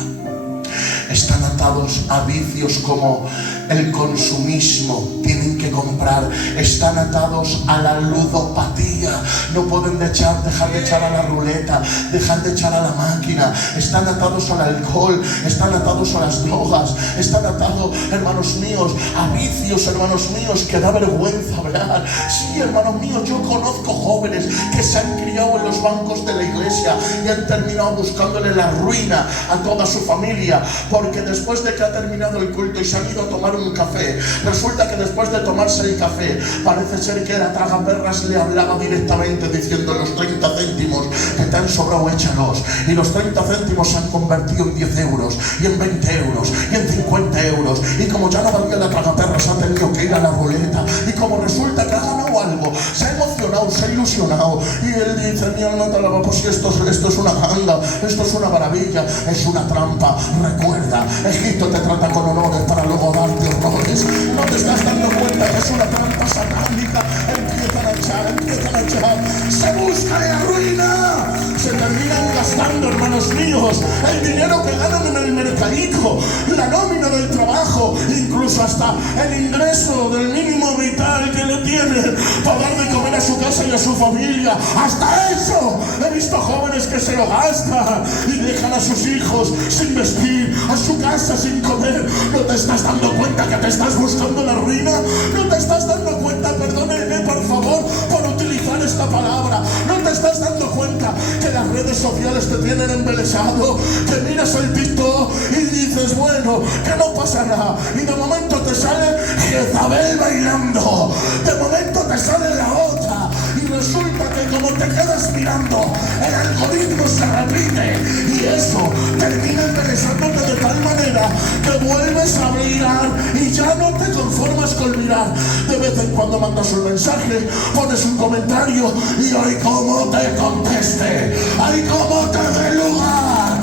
Están atados a vicios como el consumismo, tienen que comprar. Están atados a la ludopatía, no pueden dejar de echar a la ruleta, dejar de echar a la máquina. Están atados al alcohol, están atados a las drogas, están atados, hermanos míos, a vicios, hermanos míos, que da vergüenza hablar. Sí, hermanos míos, yo conozco jóvenes que se han criado en los bancos de la iglesia y han terminado buscándole la ruina a toda su familia, porque después de que ha terminado el culto y se han ido a tomar un café, resulta que después de tomarse el café, parece ser que la tragaperras le hablaba directamente diciendo: los 30 céntimos que te han sobrado, échalos. Y los 30 céntimos se han convertido en 10 euros, y en 20 euros, y en 50 euros. Y como ya no valía la tragaperras, ha tenido que ir a la ruleta. Y como resulta que ha ganado algo, se ha emocionado, se ha ilusionado. Y él dice: mi alma te alaba, pues si esto es una ganga, esto es una maravilla. Es una trampa. Recuerda, Egipto te trata con honores para luego darte horrores. No te estás dando cuenta que es una trampa satánica. Empiezan a echar, se busca la ruina. Se terminan gastando, hermanos míos, el dinero que ganan en el mercadito, la nómina del trabajo, incluso hasta el ingreso del mínimo vital que le tienen para dar de comer a su casa y a su familia. Hasta eso he visto jóvenes que se lo gastan y dejan a sus hijos sin vestir, a su casa sin comer. ¿No te estás dando cuenta que te estás buscando la ruina? ¿No te estás dando cuenta, perdónenme por favor por utilizar esta palabra, no te estás dando cuenta que las redes sociales te tienen embelesado, que miras el TikTok y dices: bueno, que no pasa nada, y de momento te sale Jezabel bailando, de momento te sale la otra, y resulta que como te quedas mirando, el algoritmo se repite y eso termina embelesándote de tal manera que vuelves a mirar y ya no te conformas con mirar. De vez en cuando mandas un mensaje, pones un comentario y ¡ay, cómo te conteste! ¡Ay, cómo te dé lugar!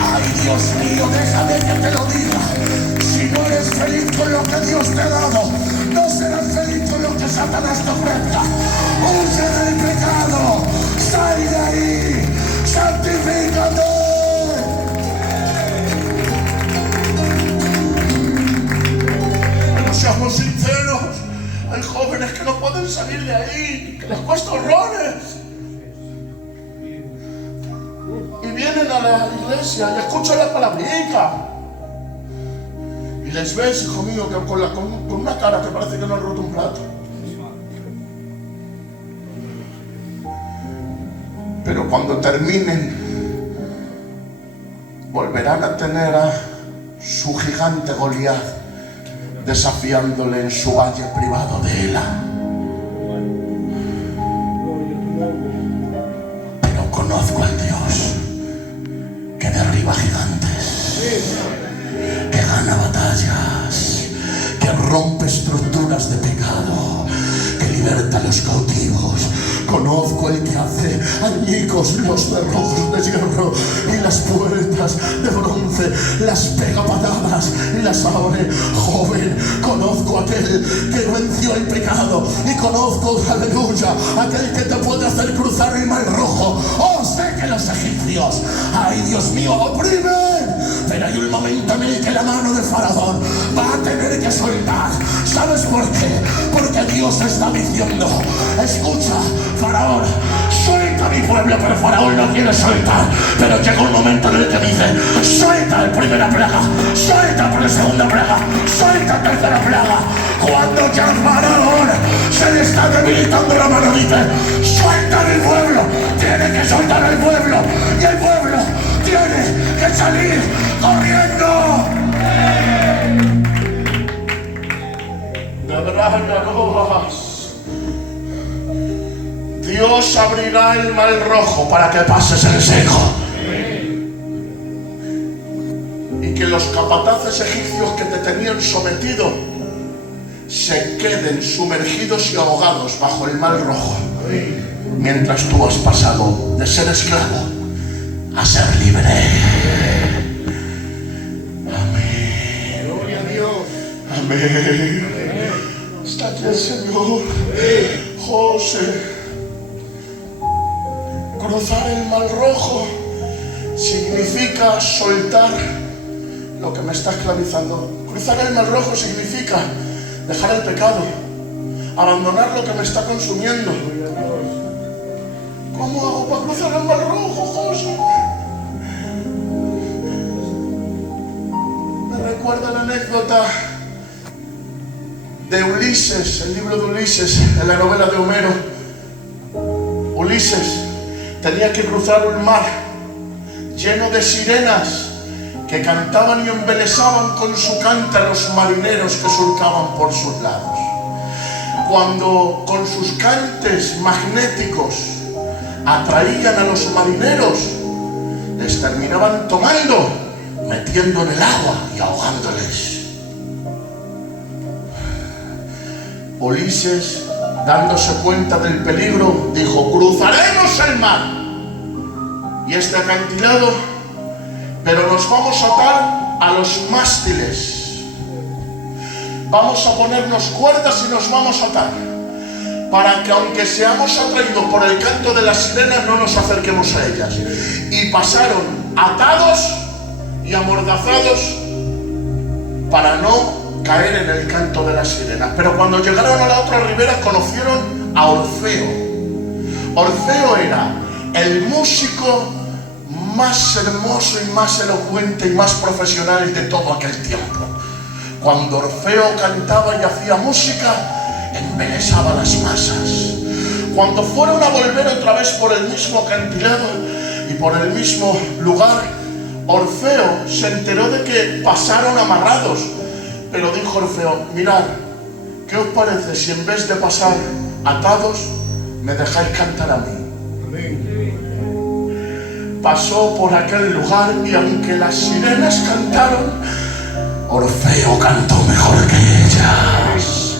¡Ay, Dios mío, déjame que te lo diga! Si no eres feliz con lo que Dios te ha dado, no serás feliz con lo que Satanás te ofrezca. ¡Huye del pecado! ¡Sal de ahí! ¡Santifícate! Seamos sinceros, hay jóvenes que no pueden pueden salir de ahí, que les cuesta horrores. Y vienen a la iglesia y escuchan la palabrica. Y les ves, hijo mío, que con una cara que parece que no han roto un plato. Pero cuando terminen, volverán a tener a su gigante Goliat desafiándole en su valle privado de Ela. Pero conozco al Dios que derriba gigantes, que gana batallas, que rompe estructuras de pecado, que liberta a los cautivos. Conozco el que hace añicos los cerrojos de hierro y las puertas de bronce, las pega patadas y las abre. Joven, conozco aquel que venció el pecado y conozco, aleluya, aquel que te puede hacer cruzar el mar rojo. Oh, sé que los egipcios, ay Dios mío, oprimen, pero hay un momento en el que la mano de Faraón va a tener que soltar. ¿Sabes por qué? Porque Dios está diciendo, escucha, Faraón, suelta a mi pueblo, pero Faraón no quiere soltar. Pero llega un momento en el que dice, suelta la primera plaga, suelta la segunda plaga, suelta la tercera plaga. Cuando ya Faraón se le está debilitando la mano, dice, suelta a mi pueblo, tiene que soltar al pueblo, y el pueblo tiene que salir corriendo. De verdad, Dios abrirá el mar rojo para que pases en seco. Y que los capataces egipcios que te tenían sometido se queden sumergidos y ahogados bajo el mar rojo. Mientras tú has pasado de ser esclavo a ser libre. Amén. Gloria a Dios. Amén. Está aquí el Señor. José. Cruzar el mar rojo significa soltar lo que me está esclavizando. Cruzar el mar rojo significa dejar el pecado, abandonar lo que me está consumiendo. ¿Cómo hago para cruzar el mar rojo, José? Me recuerda la anécdota de Ulises, el libro de Ulises, en la novela de Homero. Ulises tenía que cruzar un mar lleno de sirenas que cantaban y embelesaban con su cante a los marineros que surcaban por sus lados. Cuando con sus cantes magnéticos atraían a los marineros, les terminaban tomando, metiendo en el agua y ahogándoles. Ulises, dándose cuenta del peligro, dijo, cruzaremos el mar y este acantilado, pero nos vamos a atar a los mástiles. Vamos a ponernos cuerdas y nos vamos a atar, para que aunque seamos atraídos por el canto de las sirenas, no nos acerquemos a ellas. Y pasaron atados y amordazados para no caer en el canto de las sirenas. Pero cuando llegaron a la otra ribera conocieron a Orfeo. Orfeo era el músico más hermoso y más elocuente y más profesional de todo aquel tiempo. Cuando Orfeo cantaba y hacía música, embelesaba las masas. Cuando fueron a volver otra vez por el mismo acantilado y por el mismo lugar, Orfeo se enteró de que pasaron amarrados. Pero dijo Orfeo, mirad, ¿qué os parece si en vez de pasar atados, me dejáis cantar a mí? Pasó por aquel lugar y aunque las sirenas cantaron, Orfeo cantó mejor que ellas.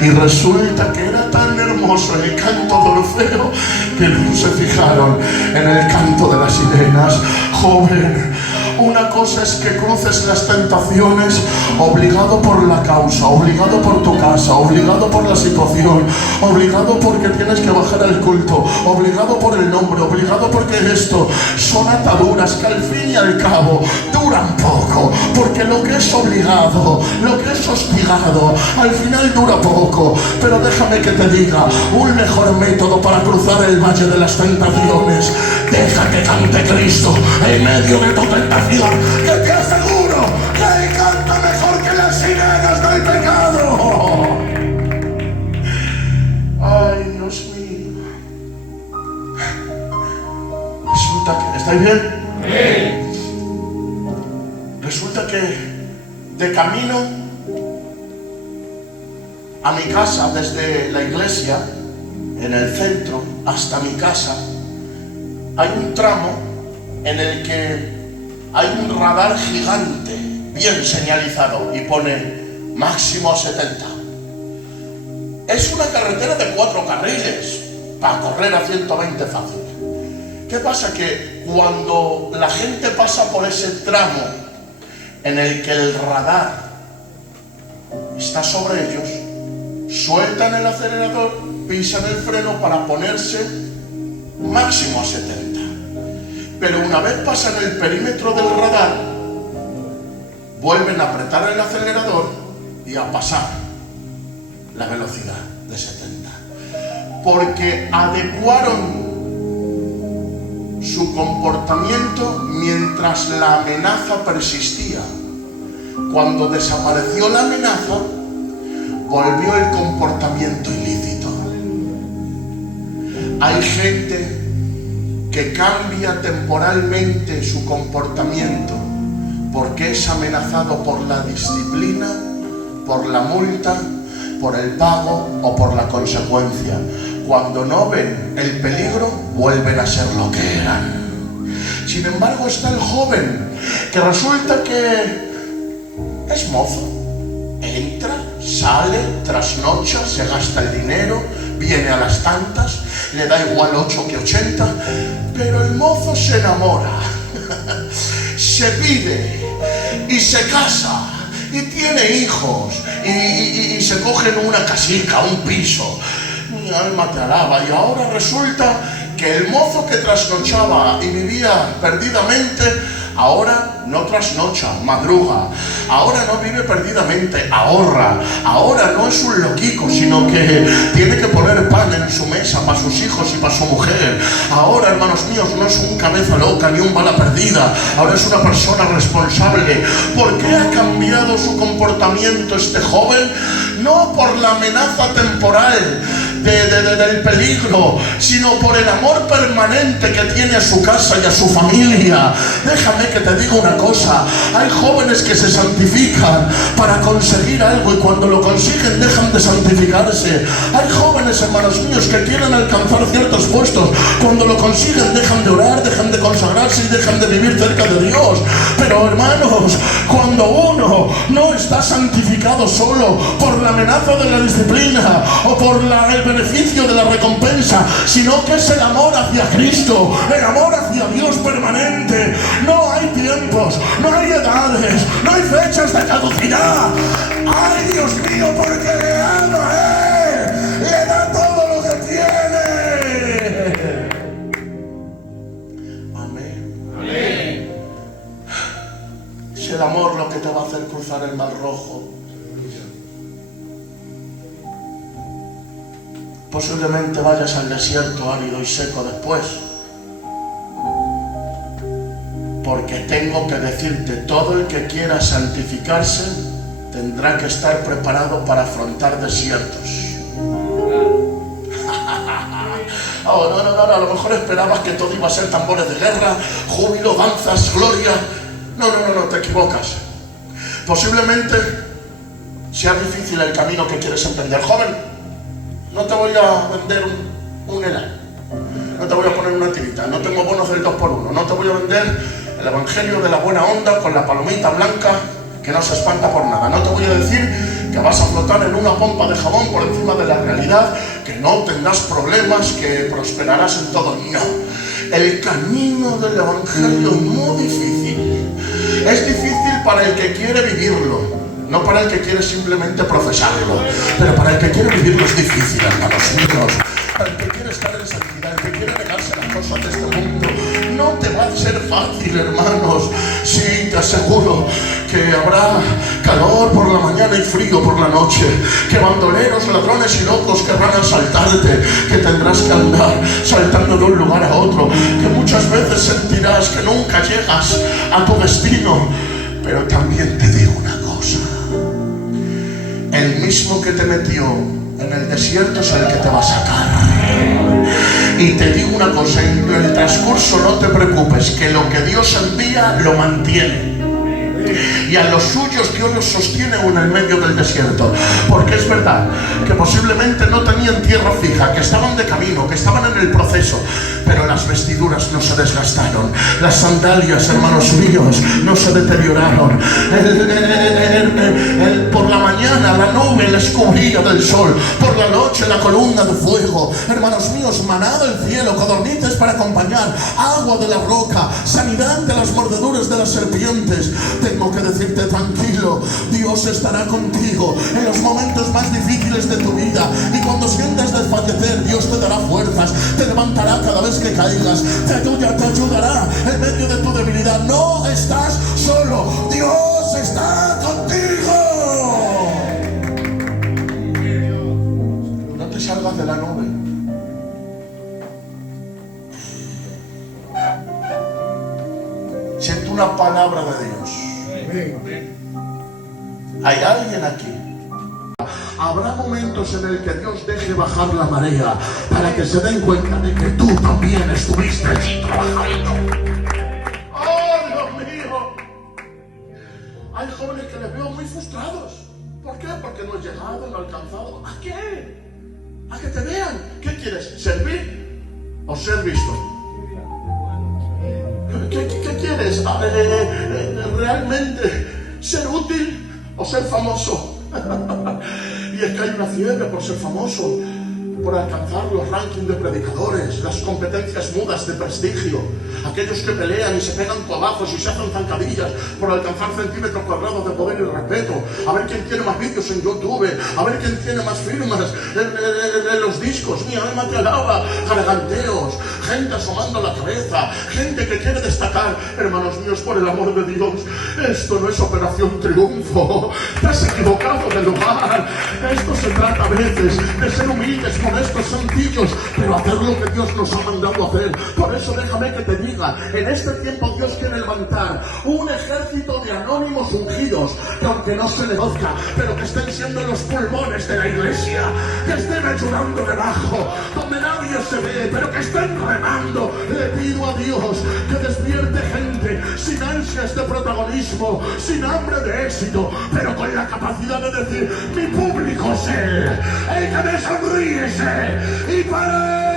Y resulta que era tan hermoso el canto de Orfeo que no se fijaron en el canto de las sirenas. Joven, Una cosa es que cruces las tentaciones obligado por la causa, obligado por tu casa, obligado por la situación, obligado porque tienes que bajar al culto, obligado por el nombre, obligado porque esto. Son ataduras que al fin y al cabo duran poco, porque lo que es obligado, lo que es hostigado, al final dura poco. Pero déjame que te diga, un mejor método para cruzar el valle de las tentaciones: deja que cante Cristo en medio de tu tentación, que te aseguro que Él canta mejor que las sirenas del pecado. Ay, Dios mío. Resulta que, ¿estáis bien? Resulta que de camino a mi casa, desde la iglesia, en el centro, hasta mi casa, hay un tramo en el que hay un radar gigante, bien señalizado, y pone máximo a 70. Es una carretera de 4 carriles, para correr a 120 fácil. ¿Qué pasa? Que cuando la gente pasa por ese tramo en el que el radar está sobre ellos, sueltan el acelerador, pisan el freno para ponerse máximo a 70. Pero una vez pasan el perímetro del radar, vuelven a apretar el acelerador y a pasar la velocidad de 70. Porque adecuaron su comportamiento mientras la amenaza persistía. Cuando desapareció la amenaza, volvió el comportamiento ilícito. Hay gente que cambia temporalmente su comportamiento porque es amenazado por la disciplina, por la multa, por el pago o por la consecuencia. Cuando no ven el peligro, vuelven a ser lo que eran. Sin embargo, está el joven que resulta que es mozo. Entra, sale, trasnocha, se gasta el dinero, viene a las tantas, le da igual 8 que 80, pero el mozo se enamora, se pide y se casa y tiene hijos y se cogen una casica, un piso. Mi alma te alaba. Y ahora resulta que el mozo que trasnochaba y vivía perdidamente, ahora no trasnocha, madruga. Ahora no vive perdidamente, ahorra. Ahora no es un loquico, sino que tiene que poner pan en su mesa para sus hijos y para su mujer. Ahora, hermanos míos, no es un cabeza loca ni un bala perdida. Ahora es una persona responsable. ¿Por qué ha cambiado su comportamiento este joven? No por la amenaza temporal del peligro, sino por el amor permanente que tiene a su casa y a su familia. Déjame que te diga una cosa: hay jóvenes que se santifican para conseguir algo y cuando lo consiguen dejan de santificarse. Hay jóvenes, hermanos míos, que quieren alcanzar ciertos puestos, cuando lo consiguen dejan de orar, dejan de consagrarse y dejan de vivir cerca de Dios. Pero hermanos, cuando uno no está santificado solo por la amenaza de la disciplina o por el beneficio de la recompensa, sino que es el amor hacia Cristo, el amor hacia Dios permanente. No hay tiempos, no hay edades, no hay fechas de caducidad. ¡Ay, Dios mío, porque le ama a Él! ¡Le da todo lo que tiene! Amén. Amén. Es el amor lo que te va a hacer cruzar el Mar Rojo. Posiblemente vayas al desierto árido y seco después, porque tengo que decirte, todo el que quiera santificarse tendrá que estar preparado para afrontar desiertos. Oh, no, a lo mejor esperabas que todo iba a ser tambores de guerra, júbilo, danzas, gloria. No, te equivocas. Posiblemente sea difícil el camino que quieres emprender. Joven, no te voy a vender un helado, no te voy a poner una tirita, no tengo bonos del 2x1, no te voy a vender el evangelio de la buena onda con la palomita blanca que no se espanta por nada. No te voy a decir que vas a flotar en una pompa de jabón por encima de la realidad, que no tendrás problemas, que prosperarás en todo. No, el camino del evangelio es muy difícil. Es difícil para el que quiere vivirlo, no para el que quiere simplemente profesarlo. Pero para el que quiere vivirlo es difícil, hermanos míos. Para el que quiere estar en santidad, el que quiere negarse las cosas de este mundo, no te va a ser fácil, hermanos. Sí, te aseguro que habrá calor por la mañana y frío por la noche, que bandoleros, ladrones y locos querrán asaltarte, que tendrás que andar saltando de un lugar a otro, que muchas veces sentirás que nunca llegas a tu destino. Pero también te digo una cosa: el mismo que te metió en el desierto es el que te va a sacar. Y te digo una cosa, en el transcurso no te preocupes, que lo que Dios envía lo mantiene. Y a los suyos Dios los sostiene en el medio del desierto. Porque es verdad que posiblemente no tenían tierra fija, que estaban de camino, que estaban en el proceso, pero las vestiduras no se desgastaron, las sandalias, hermanos míos, no se deterioraron. Por la mañana la nube les cubría del sol, por la noche la columna de fuego, hermanos míos, maná del cielo, codornices para acompañar, agua de la roca, sanidad de las mordeduras de las serpientes. Tengo que decirte, tranquilo, Dios estará contigo en los momentos más difíciles de tu vida, y cuando sientas desfallecer, Dios te dará fuerzas, te levantará cada vez que caigas, te ayudará en medio de tu debilidad. No estás solo, Dios está contigo. No te salgas de la nube. Siento una palabra de Dios. ¿Hay alguien aquí? Habrá momentos en el que Dios deje bajar la marea para que se den cuenta de que tú también estuviste allí trabajando. ¡Oh, Dios mío! Hay jóvenes que les veo muy frustrados. ¿Por qué? Porque no he llegado, no he alcanzado. ¿A qué? ¿A que te vean? ¿Qué quieres? ¿Servir o ser visto? ¿Qué quieres? ¿Realmente ser útil o ser famoso? Y es que hay una fiebre por ser famoso, por alcanzar los rankings de predicadores, las competencias mudas de prestigio, aquellos que pelean y se pegan codazos y se hacen zancadillas por alcanzar centímetros cuadrados de poder y respeto, a ver quién tiene más vídeos en YouTube, a ver quién tiene más firmas en los discos. Mi alma te alaba. Garganteos, gente asomando la cabeza, gente que quiere destacar. Hermanos míos, por el amor de Dios, esto no es Operación Triunfo. Te has equivocado de lugar. Esto se trata a veces de ser humildes, modestos, sencillos, pero hacer lo que Dios nos ha mandado hacer. Por eso déjame que te diga, en este tiempo Dios quiere levantar un ejército de anónimos ungidos, que aunque no se le conozca, pero que estén siendo los pulmones de la iglesia, que estén ayudando debajo, donde nadie se ve, pero que estén remando. Le pido a Dios que despierte gente sin ansias de protagonismo, sin hambre de éxito, pero con la capacidad de decir: mi público es Él, el que me sonríe es Él, y para Él